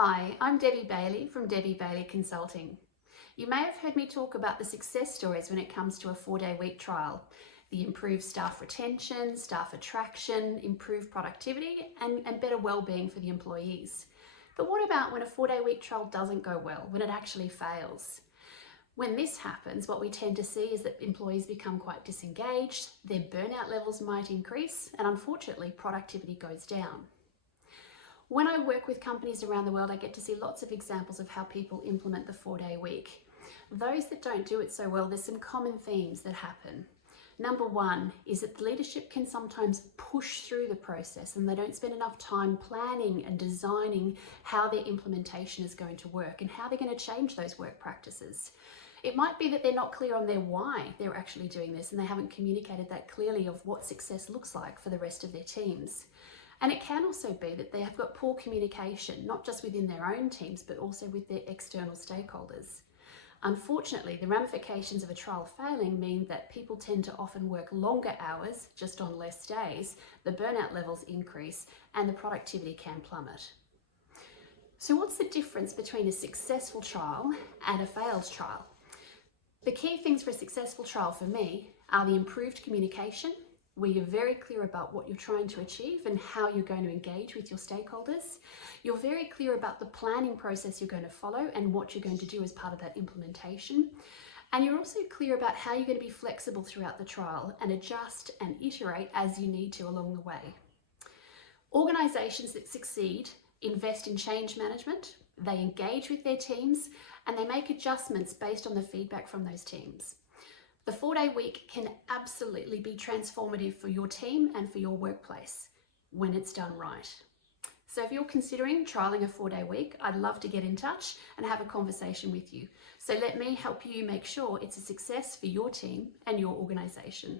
Hi, I'm Debbie Bailey from Debbie Bailey Consulting. You may have heard me talk about the success stories when it comes to a 4-day week trial. The improved staff retention, staff attraction, improved productivity and better well-being for the employees. But what about when a 4-day week trial doesn't go well, when it actually fails? When this happens, what we tend to see is that employees become quite disengaged, their burnout levels might increase, and unfortunately productivity goes down. When I work with companies around the world, I get to see lots of examples of how people implement the 4-day week. Those that don't do it so well, there's some common themes that happen. Number one is that the leadership can sometimes push through the process and they don't spend enough time planning and designing how their implementation is going to work and how they're going to change those work practices. It might be that they're not clear on their why they're actually doing this and they haven't communicated that clearly of what success looks like for the rest of their teams. And it can also be that they have got poor communication, not just within their own teams, but also with their external stakeholders. Unfortunately, the ramifications of a trial failing mean that people tend to often work longer hours, just on less days, the burnout levels increase, and the productivity can plummet. So what's the difference between a successful trial and a failed trial? The key things for a successful trial for me are the improved communication, where you're very clear about what you're trying to achieve and how you're going to engage with your stakeholders. You're very clear about the planning process you're going to follow and what you're going to do as part of that implementation. And you're also clear about how you're going to be flexible throughout the trial and adjust and iterate as you need to along the way. Organisations that succeed invest in change management, they engage with their teams, and they make adjustments based on the feedback from those teams. The 4-day week can absolutely be transformative for your team and for your workplace when it's done right. So if you're considering trialing a 4-day week, I'd love to get in touch and have a conversation with you. So let me help you make sure it's a success for your team and your organisation.